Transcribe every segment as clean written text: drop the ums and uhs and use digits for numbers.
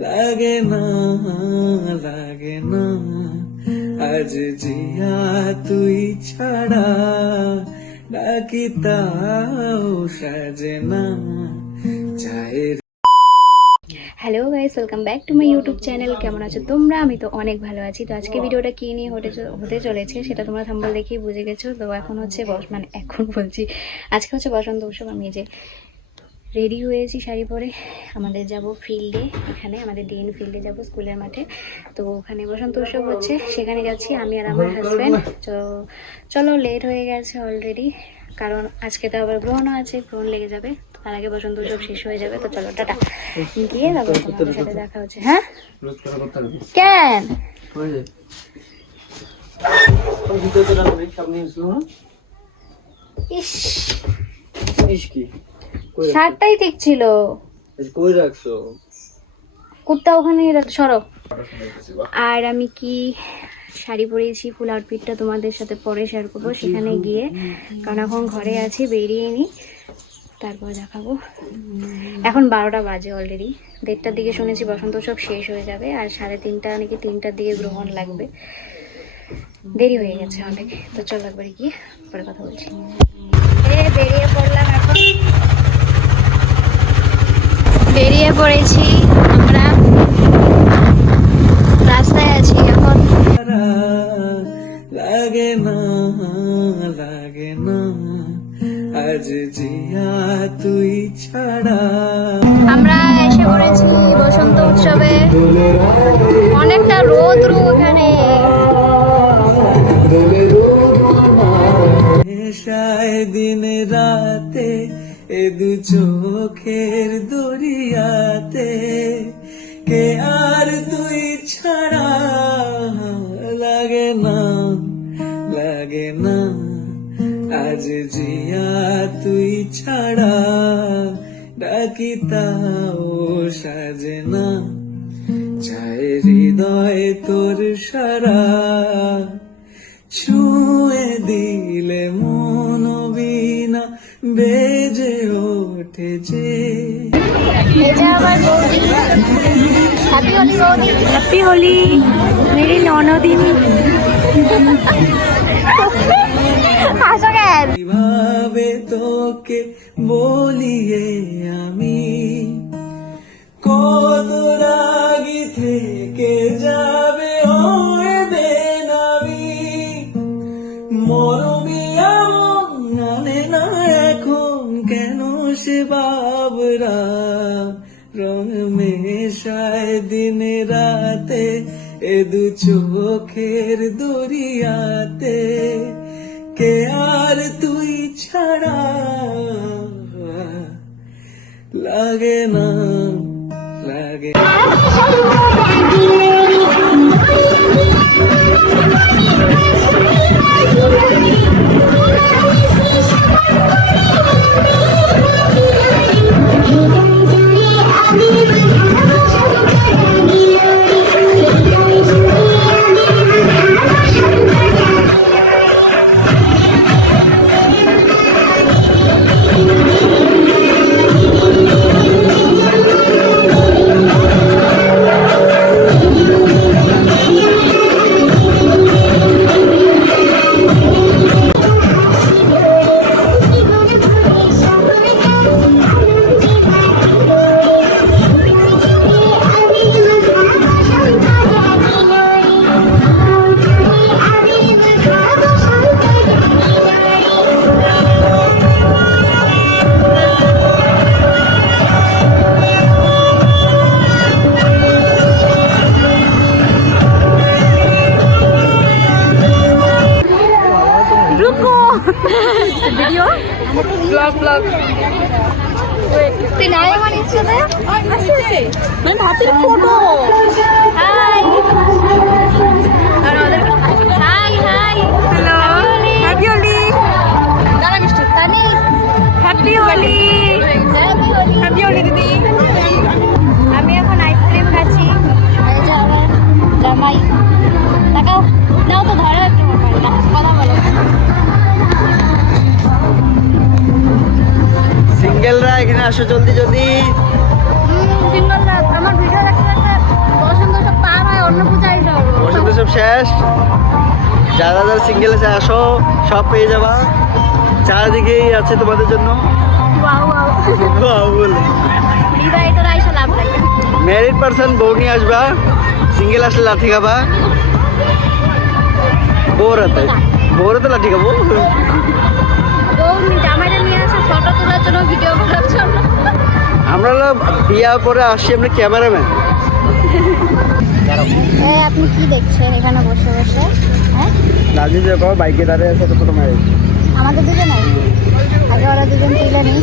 লাগে না লাগে না আজ জিয়া তুই ছাড়া ডাকি তাও সাজে না চায়ের। Hello guys, welcome back to my YouTube channel. কেমন আছো তোমরা? আমি তো অনেক ভালো আছি। তো আজকে ভিডিওটা কী নিয়ে হতে চলেছে সেটা তোমরা থাম্বনেল দেখেই বুঝে গেছো। তো এখন হচ্ছে আজকে হচ্ছে বসন্ত উৎসব। আমি যে রেডি হয়েছি শাড়ি পরে, আমাদের যাব ফিল্ডে, এখানে আমাদের ডিএন ফিল্ডে যাব স্কুলের মাঠে। তো ওখানে বসন্ত উৎসব হচ্ছে, সেখানে যাচ্ছি আমি আর আমার হাজব্যান্ড। তো চলো, লেট হয়ে গেছে অলরেডি, কারণ আজকে তো আবার গ্রহণও আছে, গ্রহণ লেগে যাবে, তার আগে বসন্ত উৎসব শেষ হয়ে যাবে। তো চলো টাটা, গিয়ে তারপর তোমাদের সাথে দেখা হচ্ছে। হ্যাঁ কেন শার্টটাই ঠিক ছিল, কই রাখছো? কুর্তা ওখানে সরো। আর আমি কি শাড়ি পরেছি, ফুল আউটফিটটা তোমাদের সাথে পরে শেয়ার করবো সেখানে গিয়ে, কারণ এখন ঘরে আছি, বেরিয়ে নি, তারপর দেখাবো। এখন 12টা বাজে অলরেডি, 1:30টার দিকে শুনেছি বসন্ত উৎসব শেষ হয়ে যাবে, আর 3:30 নাকি 3টার দিকে গ্রহণ লাগবে। দেরি হয়ে গেছে অনেক। তো চলো একবার গিয়ে পরে কথা বলছি। বেরিয়ে পড়লাম, এখন বেরিয়ে পড়েছি আমরা, রাস্তায় আছি এখন। লাগে না লাগে না আজ জিয়া তুই ছাড়া। আমরা এসে পড়েছি বসন্ত উৎসবে, অনেকটা রোদ এখানে। নেশায় দিন রাতে এ দু চোখের দরিয়াতে কে আর তুই ছাড়া। লাগে না লাগে না আজ জিয়া তুই ছাড়া ডাকি তাও সাজে না চায় হৃদয় তোর সারা। ছুঁয়ে দিলে মন বিনা বেজে ওঠে যে। হ্যাপি হোলি মেরি ননদিনী। কিভাবে তোকে বলিয়ে আমি কত রাগি থেকে যাবে ওই বেনামি। মরমি জানে না এখন কেন সে বাবরা রং মেশায় দিন রাতে এ দু চোখের দরিয়াতে কে আর তুই ছাড়া। লাগে না লাগে ভিডিও ব্লগ তুই নাই আমার ইচ্ছে মানে হাতের ফটো। হাই আর আমাদের hi hi hello happy Holi. দাঁড়া মিষ্টি তানি, হ্যাপি হোলি হ্যাপি হোলি দিদি। আমি এখন আইসক্রিম খাচ্ছি, জামাই তাকাও নাও তো, ধরো একটু মোবাইলটা, কথা বলো। সিঙ্গেলরা এখানে আসো জলদি জলদি। সিঙ্গেলরা আমার ভিডিও দেখতে দেখতে শেষ। যারা যারা সিঙ্গেল আছে আসো, সব পেয়ে যাবা, চারিদিকেই আছে তোমাদের জন্য। ম্যারিড পার্সন বউ নিয়ে আসবা, সিঙ্গেল আসলে লাঠি খাবা। বউরাতে লাঠি খাবো। আমরা বিয়ার পরে আসছি, আমরা ক্যামেরাম্যান। আপনি কি দেখছেন এখানে বসে বসে? হ্যাঁ, রাজু দেখো বাইকে দাঁড়িয়ে আছে, তো ফটো মারি। আমাদের দুজন আগে ওরা দুজন তুলে নি।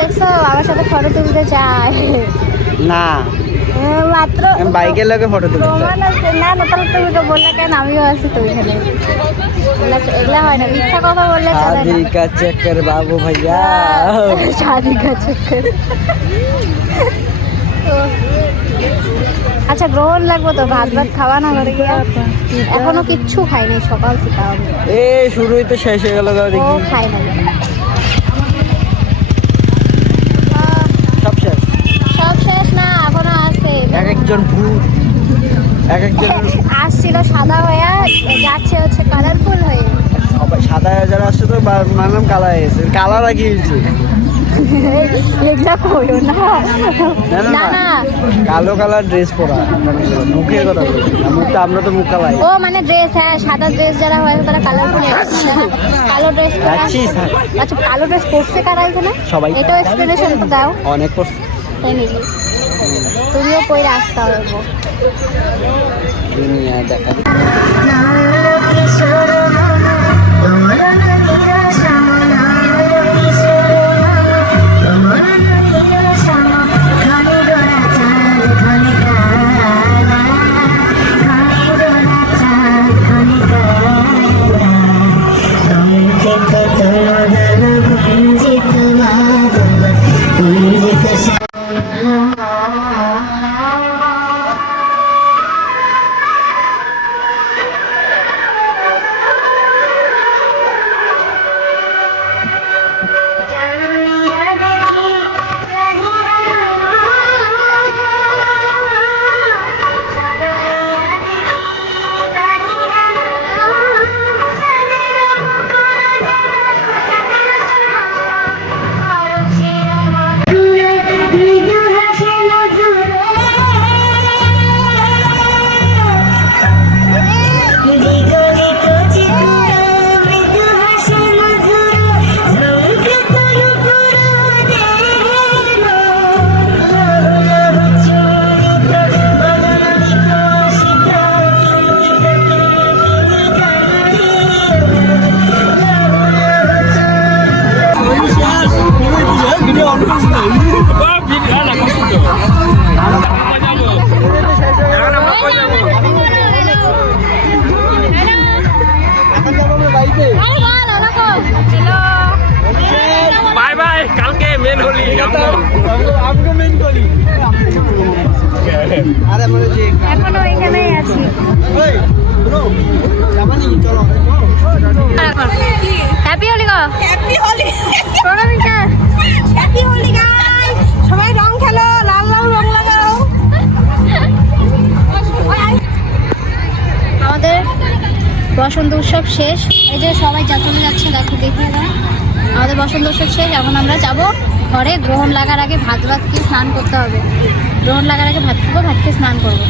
দেখছো আমার সাথে ফটো তুলতে চায় না, মাত্র বাইকের লোকে ফটো তুলতে প্রমাণ আছে। না তাহলে তুমি তো বললে কেন? আমিও আছি তো এখানে। এগুলা হয় না, মিথ্যা কথা বললে চলে না। शादी का चक्कर बाबू भैया, শাদি কা চক্কর। আচ্ছা, গ্রহণ লাগবো তো, ভাত খাওয়া না ঘরে গিয়া? এখনো কিচ্ছু খাই নাই, সকাল থেকে এ শুরুই তো শেষ হয়ে গেল। ও খাই নাই, সব শেষ না, এখনো আছে। এক একজন ভূত, এক একজন আসছিল সাদা হয়ে, যাচ্ছে হচ্ছে কালারফুল হয়ে। সবাই সাদা যারা আসছে তো মানলাম কালা হয়েছে। কালা লাগিয়েছে, এগুলা কইও না। না না, কালো কালার ড্রেস পরা, মুখের কথা বলছি না, মুখটা আমরা তো মুখ কালাই। ও মানে ড্রেস, হ্যাঁ সাদা ড্রেস যারা হয় তারা কালারফুল। কালো ড্রেস আচ্ছা, কালো ড্রেস পরছে কারা এখানে? সবাই। এটাও এক্সপ্লেনেশন তো দাও। অনেক করছে, তাই নাকি? তুমিও পরে আসতে হবে। দুনিয়া দেখা বাই বাই, কালকে মেন হলি আমগো মেন হলি। আরে বলেছি এখনো এখানেই আছি। ওই ব্রো জামানি চলো। হ্যাপি হোলি গো, হ্যাপি হোলি প্রণামিকা, হ্যাপি হোলি গাইস। সবাই রং খেলো, লাল লাল রং লাগাও। আমাদের বসন্ত উৎসব শেষ, এই যে সবাই চলে যাচ্ছে, দেখো দেখিয়ে দাও। আমাদের বসন্ত উৎসব শেষ, এখন আমরা যাব ঘরে। গ্রহণ লাগার আগে ভাত খেয়ে স্নান করতে হবে। গ্রহণ লাগার আগে ভাত খাবো, ভাত খেয়ে স্নান করবো।